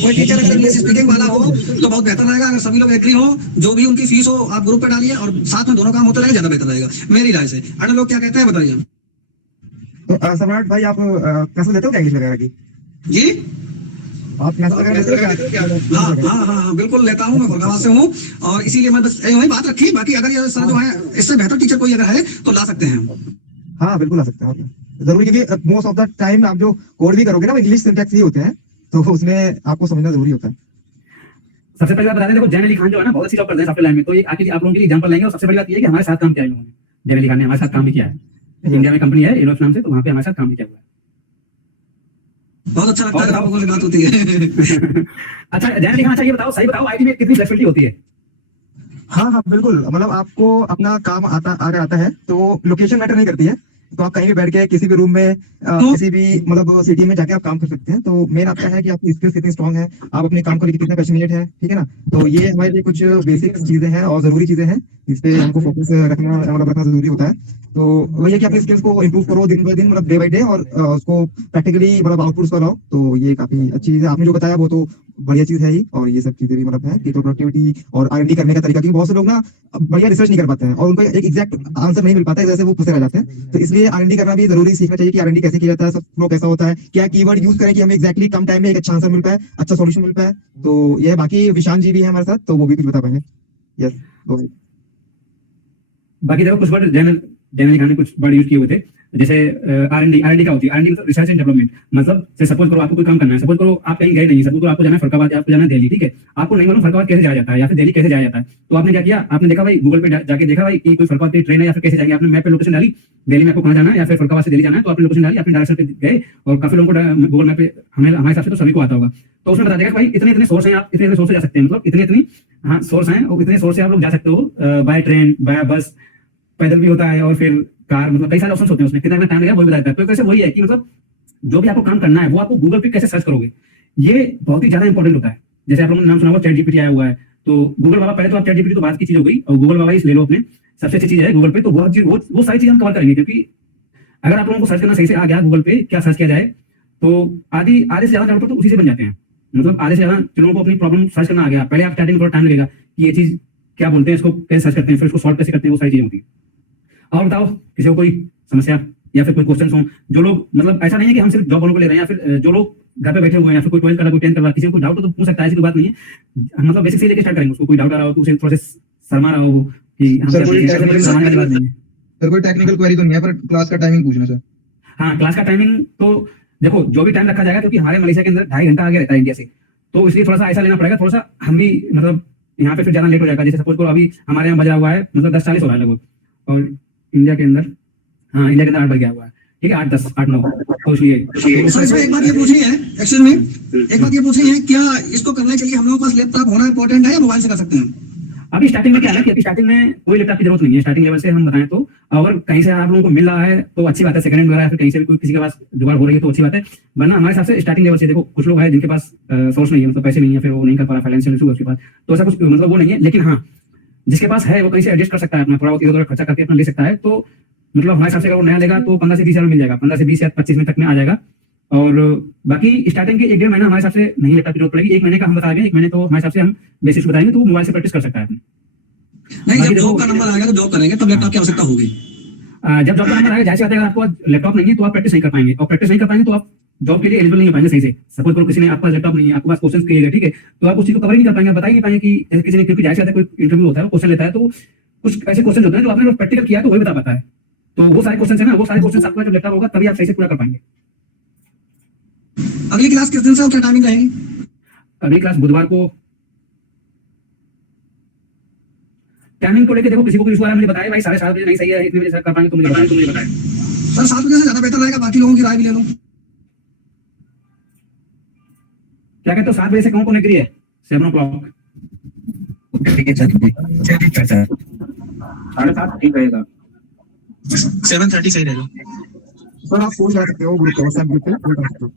कोई टीचर अगर इंग्लिश स्पीकिंग वाला हो तो बहुत बेहतर रहेगा, अगर सभी लोग एग्री हो, जो भी उनकी फीस हो आप ग्रुप पे डालिए और साथ में दोनों काम होते रहेंगे, ज्यादा बेहतर रहेगा मेरी राय से। अन्य लोग क्या कहते हैं बताइए। तो सम्राट भाई आप क्लासेस लेते हो क्या इंग्लिश वगैरह की? जी आप क्लासेस वगैरह लेते हो क्या? हाँ बिल्कुल लेता हूँ, मैं फरगाबाद से हूँ और इसीलिए मैं बस वही बात रखी। बाकी अगर ये सर जो है इससे बेहतर टीचर कोई अगर है तो ला सकते हैं। हाँ बिल्कुल ला सकते हैं, जरूरी, क्योंकि मोस्ट ऑफ द टाइम आप जो कोड भी करोगे ना वो इंग्लिश सिंटैक्स ही होते हैं, तो उसमें आपको समझना जरूरी होता है। सबसे पहले बात बता दें, देखो जैन अली खान जो है ना बहुत अच्छी जॉब करते हैं सॉफ्टवेयर लाइन में, तो ये आके आप लोगों के लिए एग्जांपल लेंगे। और सबसे बड़ी बात ये है कि हमारे साथ काम किया है लोगों ने, जैन अली खान ने हमारे साथ काम भी किया है। इंडिया में कंपनी है एलोस नाम से, तो वहाँ पे हमारे साथ काम भी किया हुआ है। बहुत अच्छा लगता है जब आपको बात होती है। अच्छा जैन अली खान, अच्छा ये बताओ, सही बताओ, आईटी में कितनी फ्लेक्सिबिलिटी होती है? हाँ हाँ बिल्कुल, मतलब आपको अपना काम आता है तो लोकेशन मैटर नहीं करती है, तो आप कहीं भी बैठ के किसी भी रूम में किसी भी मतलब सिटी में जाके आप काम कर सकते हैं। तो मेन आपका है कि आपकी स्किल्स कितनी स्ट्रांग है, आप अपने काम को लेकर कितना पैशनेट है, ठीक है ना। तो ये हमारे लिए कुछ बेसिक चीजें हैं और जरूरी चीजें हैं, इस पे हमको फोकस रखना जरूरी होता है। तो वही है कि अपनी स्किल्स को इंप्रूव करो दिन बाय दिन, मतलब डे बाय डे, और उसको प्रैक्टिकली मतलब आउटपुट पर लाओ। तो ये काफी अच्छी चीज है, आपने जो बताया वो तो बढ़िया चीज है ही। और ये सब चीजें भी मतलब है कि प्रोडक्टिविटी और R&D करने का तरीका, क्योंकि बहुत से लोग ना बढ़िया रिसर्च नहीं कर पाते हैं और उनको एक एग्जैक्ट आंसर नहीं मिल पाता है, जैसे वो फंसे रह जाते हैं। तो इसलिए R&D करना भी जरूरी सीखना चाहिए कि R&D कैसे किया जाता है, सब फ्लो कैसा होता है, क्या कीवर्ड यूज करें कि हमें एग्जैक्टली कम टाइम में एक अच्छा आंसर मिल पाए, अच्छा सॉल्यूशन मिल पाए। तो ये बाकी विशान जी भी है हमारे साथ, तो वो भी कुछ बता पाएंगे। यस बाकी देखो कुछ वर्ड जैन अली खान ने कुछ वर्ड यूज किए हुए थे, जैसे R&D क्या होती है? R&D मतलब रिसर्च एंड डेवलपमेंट। मतलब सपोज करो आपको कोई काम करना है, सपोज करो आप कहीं गए नहीं, सपोज करो आपको जाना है फरक्काबाद, आपको जाना है दिल्ली, ठीक है, आपको नहीं मालूम फरक्काबाद कैसे जाया जाता है या फिर दिल्ली कैसे जाया जाता है, तो आपने क्या किया, आपने देखा भाई गूगल पे जाके देखा भाई कि कोई फरक्काबाद की ट्रेन है या फिर कैसे जाएंगे, आपने मैप पे लोकेशन डाली, दिल्ली में आपको कहाँ जाना है या फिर फरक्काबाद से दिल्ली जाना है, तो आपने लोकेशन डाली, अपने डायरेक्शन पे गए। और काफी लोगों को गूगल मैप पे हमारे हिसाब से तो सभी को आता होगा, तो उसमें बता देगा भाई इतने इतने सोर्स हैं, आप इतने सोर्स से जा सकते हैं, मतलब इतनी हाँ सोर्स हैं और इतने सोर्स से आप लोग जा सकते हो, बाय ट्रेन, बाय बस, पैदल भी होता है और फिर कार, मतलब कई सारे ऑप्शन होते हैं उसमें, कितना टाइम लगेगा वो भी बताता है। तो कैसे वही है कि मतलब जो भी आपको काम करना है वो आपको गूगल पे कैसे सर्च करोगे, ये बहुत ही ज्यादा इंपॉर्टेंट होता है। जैसे आप लोगों ने नाम सुना होगा चैट जीपीटी आया हुआ है, तो गूगल बाबा पहले तो आप चैट जीपीटी तो बात की चीज हो गई, और गूगल बाबा इस ले लो अपने, सबसे अच्छी चीज है गूगल पे। तो वो सारी चीज हम कवर करेंगे, क्योंकि अगर आप लोगों को सर्च करना सही से आ गया गूगल पे क्या सर्च किया जाए, तो आधे से ज्यादा डेवलपर तो उसी से बन जाते हैं। मतलब आधे से ज्यादा लोगों को अपनी प्रॉब्लम सर्च करना आ गया, पहले आप स्टार्टिंग में थोड़ा टाइम लगेगा कि ये चीज क्या बोलते हैं, इसको कैसे सर्च करते हैं, फिर इसको सॉल्व कैसे करते हैं, वो सारी चीजें होती है। और बताओ किसी को कोई समस्या या फिर कोई क्वेश्चन हो, जो लोग मतलब ऐसा नहीं है कि हम सिर्फ जॉब वालों को ले रहे हैं, या फिर जो लोग घर पे बैठे हुए हैं या फिर कोई 12 कर रहा है, कोई 10 कर रहा है, किसी को डाउट हो तो पूछ सकता है, ऐसी कोई बात नहीं है। मतलब बेसिक से लेके स्टार्ट करेंगे, उसको कोई डाउट आ रहा हो तो उसे थोड़ा सा शर्मा रहा हो कि हम सर, क्या कोई करें, ऐसा technical- शर्माने वाली बात नहीं है। सर कोई टेक्निकल क्वेरी तो नहीं है, पर क्लास का टाइमिंग पूछना सर। हाँ, क्लास का टाइमिंग तो देखो जो भी टाइम रखा जाएगा, क्योंकि हमारे मलेशिया के अंदर 2.5 घंटा आगे रहता है इंडिया से, तो इसलिए थोड़ा सा ऐसा लेना पड़ेगा, थोड़ा सा हम भी मतलब यहाँ पे फिर ज्यादा लेट हो जाएगा। जैसे सपोज करो अभी हमारे यहाँ बजा हुआ है मतलब 10:40 हो रहा है लगभग, और इंडिया के अंदर, हाँ इंडिया के अंदर 8 बज गया हुआ है, ठीक है, 8:10 8:09, तो इसलिए सर इसमें एक बात ये पूछनी है, एक्चुअली में एक बात ये पूछनी है, क्या इसको करने के लिए हम लोगों के पास लैपटॉप होना इंपॉर्टेंट है या मोबाइल से कर सकते हैं? अभी स्टार्टिंग में क्या है कि अभी स्टार्टिंग में कोई लैपटॉप की जरूरत नहीं है, स्टार्टिंग लेवल से हम बताएं तो। अगर कहीं से आप लोगों को मिल रहा है तो अच्छी बात है, सेकंड हैंड वगैरह, फिर कहीं से भी कोई किसी के पास जुगाड़ हो रही है तो अच्छी बात है, वरना हमारे हिसाब से स्टार्टिंग लेवल से देखो, कुछ लोग हैं जिनके पास सोर्स नहीं है, मतलब पैसे नहीं है, फिर वो नहीं कर पा रहा, फाइनेंशियल इशू है उसके पास, तो ऐसा कुछ मतलब वो नहीं है। लेकिन हाँ, जिसके पास है वो कहीं से एडजस्ट कर सकता है, अपना थोड़ा बहुत इधर उधर खर्चा करके अपना ले सकता है। तो मतलब हमारे हिसाब से अगर वो नया लेगा तो 15 से 20 हजार में मिल जाएगा, 15 से 20 या 25 में तक में आ जाएगा। और बाकी स्टार्टिंग के 1-1.5 महीना हमारे हिसाब से नहीं लैपटॉप की जरूरत पड़ेगी, 1 महीने का हम बताएंगे, 1 महीने तो हमारे हिसाब से हम बेसिक्स बताएंगे, तो वो मोबाइल से प्रैक्टिस कर सकता है। नहीं, जब जॉब का नंबर आएगा तो जॉब करेंगे तब लैपटॉप की आवश्यकता होगी। जब जॉब का नंबर आएगा, जाहिर सी बात है, अगर आपको लैपटॉप नहीं है तो आप प्रैक्टिस नहीं कर पाएंगे, और प्रैक्टिस नहीं कर पाएंगे तो आप जॉब के लिए एलिजिबल नहीं हो पाएंगे सही से। सपोज करो किसी ने आपका लैपटॉप नहीं है, आपके पास क्वेश्चन क्लियर है, ठीक है, तो आप उस चीज को कवर ही नहीं कर पाएंगे, बता ही नहीं पाएंगे कि जैसे किसी ने, क्योंकि जाहिर सी बात है कोई इंटरव्यू होता है, क्वेश्चन लेता है, तो कुछ ऐसे क्वेश्चन होते हैं जो आपने प्रैक्टिकल किया तो वही बता पाता है। तो वो सारे क्वेश्चन है ना, वो सारे क्वेश्चन आपका जब लैपटॉप होगा तभी आप सही से पूरा कर पाएंगे। अगली क्लास किस दिन से और क्या टाइमिंग रहेगी? अगली क्लास बुधवार को। टाइमिंग को लेकर देखो, किसी को कुछ मुझे बताए भाई 7:30 बजे नहीं सही है, इतने बजे से कर पाएंगे तो मुझे बताए। सर 7 बजे से ज्यादा बेहतर रहेगा, बाकी लोगों की राय भी ले लो। क्या कहते हो, 7 बजे से कौन कौन एग्री है? 7 o'clock, ठीक है सर, 7:30 ठीक रहेगा। 7:30 सही रहेगा। सर आप फोन कर सकते हो ग्रुप पे, व्हाट्सएप ग्रुप पे फोन कर सकते हो।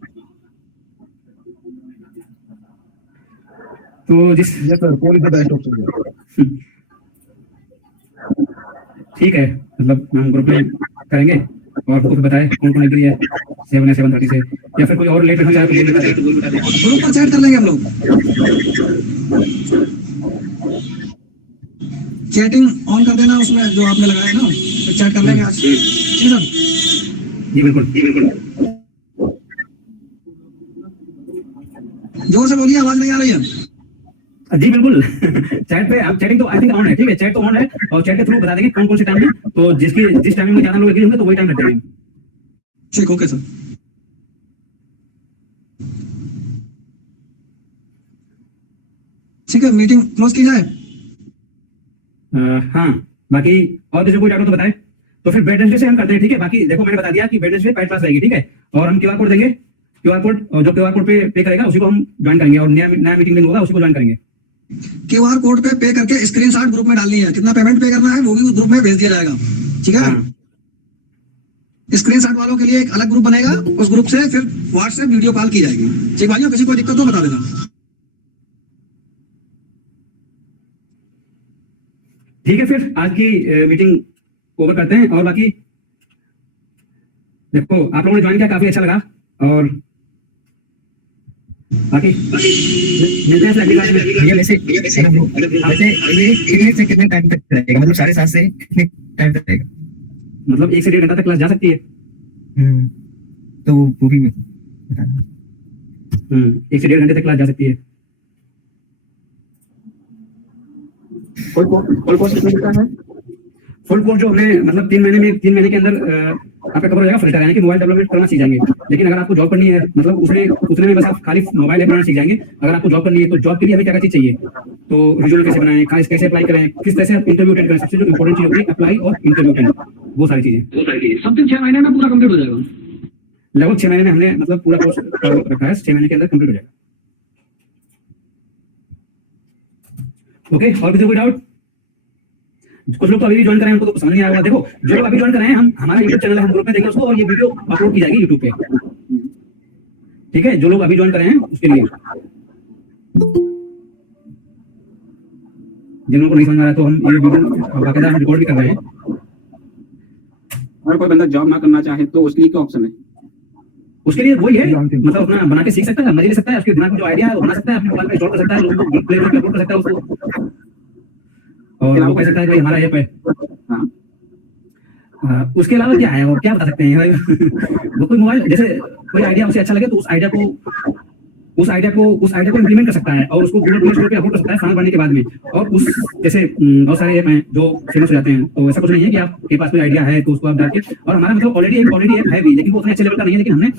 तो जिस yes sir, phone is the best option. ठीक है, मतलब हम ग्रुप में करेंगे और आपको बताएं कौन कौन एग्री है 7 या 7:30 से, या फिर कोई और लेट हो जाए तो बोल बता दें। ग्रुप पर चैट कर लेंगे हम लोग, चैटिंग ऑन कर देना उसमें जो आपने लगाया है ना, तो चैट कर लेंगे आज। ठीक है सर? जी बिल्कुल, जी बिल्कुल। जोर से बोलिए, आवाज नहीं आ रही है। जी बिल्कुल। चैट पे आप, चैटिंग तो आई थिंक ऑन है, ठीक है, चैट तो ऑन है, और चैट के थ्रू बता देंगे कौन कौन से टाइम में, तो जिस टाइमिंग में ज्यादा लोग एग्री होंगे तो वही टाइम रख देंगे। ठीक, ओके सर। ठीक है, मीटिंग क्लोज की जाए। हाँ, बाकी और किसी को कोई डाउट हो तो बताएं। तो फिर वेडनेसडे से हम करते हैं, ठीक है। बाकी देखो मैंने बता दिया कि वेडनेसडे पैड क्लास रहेगी, ठीक है, और हम क्यूआर कोड देंगे, क्यूआर कोड, और जो क्यूआर कोड पे करेगा उसी को हम ज्वाइन करेंगे, और नया मीटिंग लिंक होगा उसी को ज्वाइन करेंगे। क्यूआर कोड पे करके स्क्रीनशॉट ग्रुप में डालनी है, कितना पेमेंट पे करना है वो भी उस ग्रुप में भेज दिया जाएगा, ठीक है। हाँ। स्क्रीनशॉट वालों के लिए एक अलग ग्रुप बनेगा, उस ग्रुप से फिर व्हाट्सएप वीडियो कॉल की जाएगी। ठीक भाइयों, किसी को दिक्कत हो बता देना। ठीक है, फिर आज की मीटिंग ओवर करते हैं, और बाकी देखो आप लोगों ने ज्वाइन किया, काफी अच्छा लगा, और बाकी मिलते हैं अगली क्लास में। भैया वैसे ये कितने से कितने टाइम तक रहेगा, मतलब 7:30 से कितने टाइम तक रहेगा? मतलब 1 से 1.5 घंटा तक क्लास जा सकती है। तो वो भी बता दें। 1 से 1.5 घंटे तक क्लास जा सकती है। फुल कोर्स कितने का है? फुल कोर्स जो हमने मतलब 3 महीने के अंदर आपका कवर हो जाएगा। फ्लटर यानी कि मोबाइल डेवलपमेंट करना सीख जाएंगे। लेकिन अगर आपको जॉब करनी है, मतलब उतने में बस आप खाली मोबाइल ऐप बनाना सीख जाएंगे। अगर आपको जॉब करनी है तो जॉब के लिए हमें क्या चीज चाहिए, तो रिज्यूमे कैसे बनाएं, कैसे अप्लाई करें, किस तरह से आप इंटरव्यू अटेंड करें, सबसे जो इंपॉर्टेंट चीज होती है अप्लाई और इंटरव्यू अटेंड, वो सारी चीजें समथिंग 6 महीने में पूरा कंप्लीट हो जाएगा। लगभग 6 महीने में हमने मतलब पूरा कोर्स रखा है, 6 महीने के अंदर कंप्लीट हो जाएगा। ओके, और किसी कोई डाउट? कुछ लोग तो अभी भी ज्वाइन कर रहे हैं, उनको तो समझ नहीं आया होगा। देखो जो लोग अभी ज्वाइन कर रहे हैं, हम हमारा यूट्यूब चैनल है, हम ग्रुप में देंगे उसको, और ये वीडियो अपलोड की जाएगी यूट्यूब पे, ठीक है। जो लोग अभी ज्वाइन कर रहे हैं उसके लिए, जिन लोगों को नहीं समझ आ रहा है तो हम ये वीडियो बाकायदा हम रिकॉर्ड भी कर रहे हैं। अगर कोई बंदा जॉब ना करना चाहे तो उसके लिए क्या ऑप्शन है? उसके लिए वही है, मतलब अपना बना के सीख सकता है, मजे ले सकता है, उसके दिमाग में जो आइडिया है वो बना सकता है, अपने मोबाइल पे इंस्टॉल कर सकता है, लोगों को प्ले करके अपलोड कर सकता है उसको, और वो कह सकता है कि हमारा ऐप है। उसके अलावा क्या है और क्या बता सकते हैं? वो कोई मोबाइल जैसे कोई आइडिया उसे अच्छा लगे तो उस आइडिया को उस आइडिया को इम्प्लीमेंट कर सकता है और उसको गूगल प्ले स्टोर पे अपलोड कर सकता है फॉर्म भरने के बाद में। और उस जैसे बहुत सारे ऐप हैं जो फेमस हो जाते हैं, तो ऐसा कुछ नहीं है कि आपके पास कोई आइडिया है तो उसको आप डाल के, और हमारा मतलब ऑलरेडी ऐप है भी, लेकिन वो उतने अच्छे लेवल का नहीं है, लेकिन हमने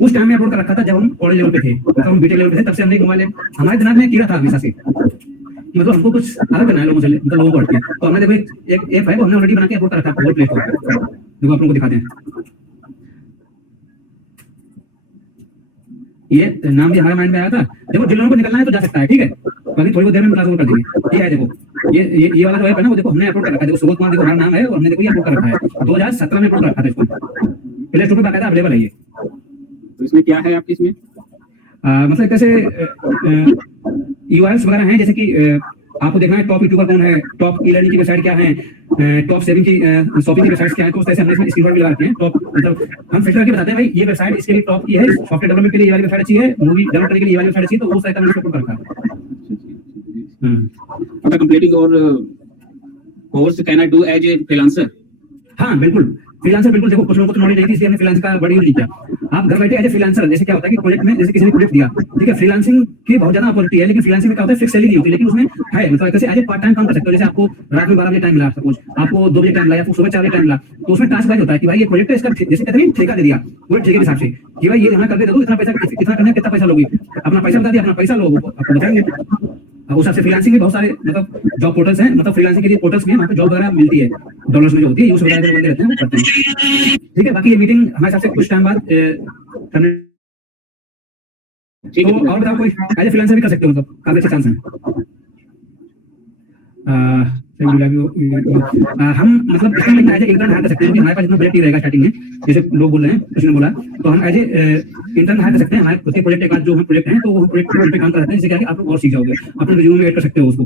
उस टाइम में अपलोड कर रखा था जब हम कॉलेज लेवल पे थे, मतलब हम बीटेक लेवल पे थे, तब से हमने एक मोबाइल हमारे दिमाग में कीड़ा था हमेशा से, मतलब हमको कुछ अलग करना है लोगों से, मतलब लोगों को हटके, तो हमने देखो एक ऐप है वो हमने ऑलरेडी बना के अपलोड कर रखा है गूगल प्ले स्टोर पे। देखो आप लोगों को दिखाते हैं, ये नाम भी हमारे माइंड में आया था। देखो जिन लोगों को निकलना है तो जा सकता है, ठीक है, बाकी थोड़ी बहुत देर में क्लास ओवर कर देंगे। ये है देखो, ये वाला जो ऐप है ना, वो देखो हमने अपलोड कर रखा है, देखो सुबोध कुमार देखो हमारा नाम है और हमने देखो ये अपलोड कर रखा है 2017 में अपलोड कर रखा था इसको, प्ले स्टोर पे बाकायदा अवेलेबल है ये। तो इसमें क्या है आपके इसमें? मतलब कैसे यूआरएल्स वगैरह हैं, जैसे कि आपको देखना है टॉप यूट्यूबर कौन है, टॉप ई लर्निंग की वेबसाइट क्या है, टॉप सेविंग की शॉपिंग की वेबसाइट्स क्या है, तो उस तरह से हमने इसमें स्क्रीनशॉट भी लगाते हैं। टॉप मतलब हम फिल्टर करके बताते हैं भाई ये वेबसाइट इसके लिए टॉप की है, सॉफ्टवेयर डेवलपमेंट के लिए ये वाली वेबसाइट अच्छी है, मूवी डेवलप करने के लिए ये वाली वेबसाइट अच्छी है, तो उस तरह का हमने अपलोड कर रखा है। After completing your course, can I do as a freelancer? हाँ बिल्कुल, फ्रीलांसर बिल्कुल, देखो कुछ लोगों को तो नॉलेज नहीं थी इसलिए हमने फ्रीलांसर का बड़ी यूज किया। आप घर बैठे एज ए फ्रीलांसर, जैसे क्या होता है कि प्रोजेक्ट में जैसे किसी ने प्रोजेक्ट दिया, ठीक है, फ्रीलांसिंग की बहुत ज्यादा अपॉर्चुनिटी है, लेकिन फ्रीलांसिंग में क्या होता है फिक्स सैलरी नहीं होती, लेकिन उसमें है मतलब कैसे एज ए पार्ट टाइम काम कर सकते हो। जैसे आपको रात में 12 बजे टाइम मिला, सपोज आपको 2 बजे टाइम मिला, आपको सुबह 4 बजे टाइम मिला, तो उसमें टास्क वाइज होता है कि भाई ये प्रोजेक्ट है, इसका जैसे कहते हैं ठेका दे दिया, पूरे ठेके के हिसाब से कि भाई ये हमें करके दे दो, इतना पैसा कितना करना है, कितना पैसा लोगे, अपना पैसा बता दिया, अपना पैसा लो, आपको बताएंगे। उस हिसाब से फ्रीलांसिंग में बहुत सारे मतलब जॉब पोर्टल्स हैं, मतलब फ्रीलांसिंग के लिए पोर्टल्स में वहाँ पे जॉब वगैरह मिलती है, डॉलर्स में जो होती है, यूज वगैरह बंदे रहते हैं वो करते हैं, ठीक है। बाकी ये मीटिंग हमारे हिसाब से कुछ टाइम बाद करने, ठीक तो है। और बताओ कोई एज ए फ्रीलांसर भी कर सकते हो, मतलब काफी अच्छे चांस हैं। हम मतलब इसमें एज ए इंटर्न हायर कर सकते हैं, क्योंकि हमारे पास इतना बजट नहीं रहेगा स्टार्टिंग में, जैसे लोग बोल रहे हैं, किसी ने बोला, तो हम एज ए इंटर्न हायर कर सकते हैं। हमारे खुद के प्रोजेक्ट के बाद जो हम प्रोजेक्ट हैं तो वो हम प्रोजेक्ट पे काम कर रहे हैं, जिससे क्या है कि आप लोग और सीख जाओगे, अपने रिज्यूमे में ऐड कर सकते हो उसको।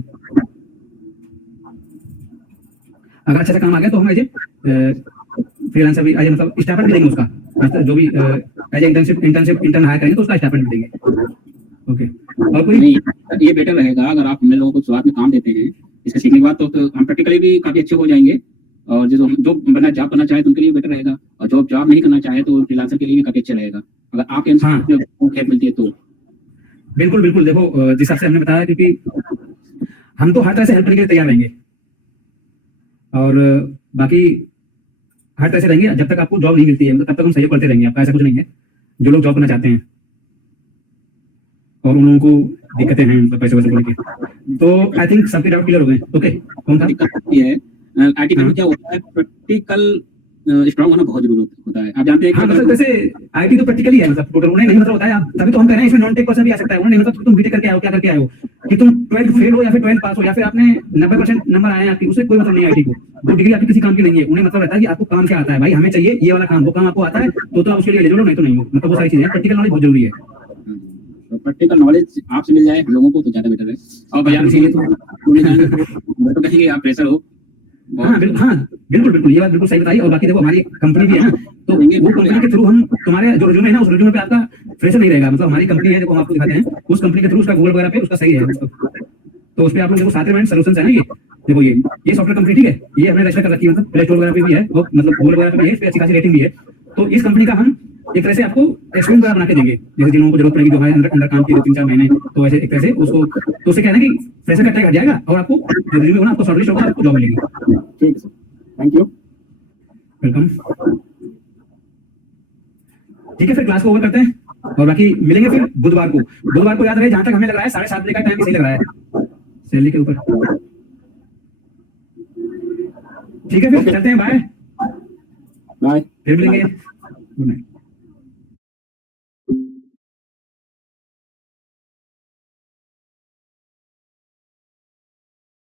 अगर अच्छा सा काम आ गया तो हम एज ए फ्रीलांसर भी एज मतलब स्टाइपेंड भी देंगे उसका, मतलब जो भी एज इंटर्न हायर करेंगे तो उसका स्टाइपेंड भी देंगे। ओके, और कोई नहीं, ये बेटर रहेगा अगर आप हमें लोगों को शुरुआत में काम देते हैं, इसके सीखने के बाद तो हम प्रैक्टिकली भी काफी अच्छे हो जाएंगे, और जो बंदा जॉब करना चाहे तो उनके लिए बेटर रहेगा, और जो जॉब नहीं करना चाहे तो फ्रीलांसर के लिए भी काफी अच्छा रहेगा अगर आपके हाँ। हेल्प मिलती है तो। बिल्कुल बिल्कुल, देखो जिस हिसाब से हमने बताया, क्योंकि हम तो हर तरह से हेल्प करने के लिए तैयार रहेंगे, और बाकी हर तरह से रहेंगे जब तक आपको जॉब नहीं मिलती है, मतलब तब तक हम सहयोग करते रहेंगे आपका, ऐसा कुछ नहीं है। जो लोग जॉब करना चाहते हैं और उन लोगों को दिक्कतें हैं मतलब पैसे वैसे को लेके, तो आई थिंक सबके डाउट क्लियर हो गए। ओके, कौन था? दिक्कत होती है आईटी में क्या होता है, प्रैक्टिकल स्ट्रांग होना बहुत जरूरी होता है। आप जानते हैं हाँ, कि मतलब जैसे आईटी तो प्रैक्टिकली है, मतलब टोटल उन्हें नहीं मतलब होता है, आप तभी तो हम कह रहे हैं इसमें नॉन टेक पर्सन भी आ सकता है। उन्हें नहीं मतलब तुम बीटेक करके आए हो, क्या करके आए हो, कि तुम 12th फेल हो या फिर 12th पास हो, या फिर आपने 90% नंबर आए हैं आपकी, उससे कोई मतलब नहीं है आईटी को, वो डिग्री आपकी किसी काम की नहीं है। उन्हें मतलब रहता है कि आपको काम क्या आता है, भाई हमें चाहिए ये वाला काम, वो काम आपको आता है तो आप उसके लिए एलिजिबल हो, नहीं तो नहीं हो, मतलब वो सारी चीजें, प्रैक्टिकल नॉलेज बहुत जरूरी है। प्रैक्टिकल नॉलेज आपसे मिल जाए हम लोगों को तो ज्यादा बेटर है, और बाजार में तो कहेंगे आप प्रेशर हो। हाँ बिल्कुल बिल्कुल, ये बात बिल्कुल सही बताई। और बाकी देखो हमारी कंपनी भी है ना, तो वो कंपनी के थ्रू हम तुम्हारे जो रिज्यूमे है ना, उस रिज्यूमे पे आपका फ्रेशर नहीं रहेगा, मतलब हमारी कंपनी है, देखो हम आपको दिखाते हैं, उस कंपनी के थ्रू उसका गूगल वगैरह पे उसका सही है, तो उस पे आप लोग देखो साथ में सॉल्यूशंस है ना, ये देखो ये सॉफ्टवेयर कंपनी, ठीक है, ये हमने रजिस्टर कर रखी है, मतलब प्ले स्टोर वगैरह पे भी है, वो मतलब गूगल वगैरह पे भी है, इस पे अच्छी खासी रेटिंग भी है। तो इस कंपनी का हम एक तरह से आपको एक्सपीरियंस वगैरह बना के देंगे, जैसे जिन लोगों को जरूरत पड़ेगी, जो है अंदर काम की 2-3-4 महीने, तो ऐसे एक तरह से उसको, तो उससे क्या है ना कि फ्रेशर का टैग हट जाएगा और आपको जो रिज्यूमे होना आपको शॉर्टलिस्ट होगा, आपको जॉब मिलेगी। ठीक है सर, थैंक यू, वेलकम। ठीक है, फिर क्लास को ओवर करते हैं और बाकी मिलेंगे फिर बुधवार को याद रहे, जहां तक हमें लग रहा है 7:30 बजे का टाइम सही लग रहा है सैलरी के ऊपर। ठीक है, फिर चलते हैं, बाय बाय। फिर मिलेंगे, गुड नाइट।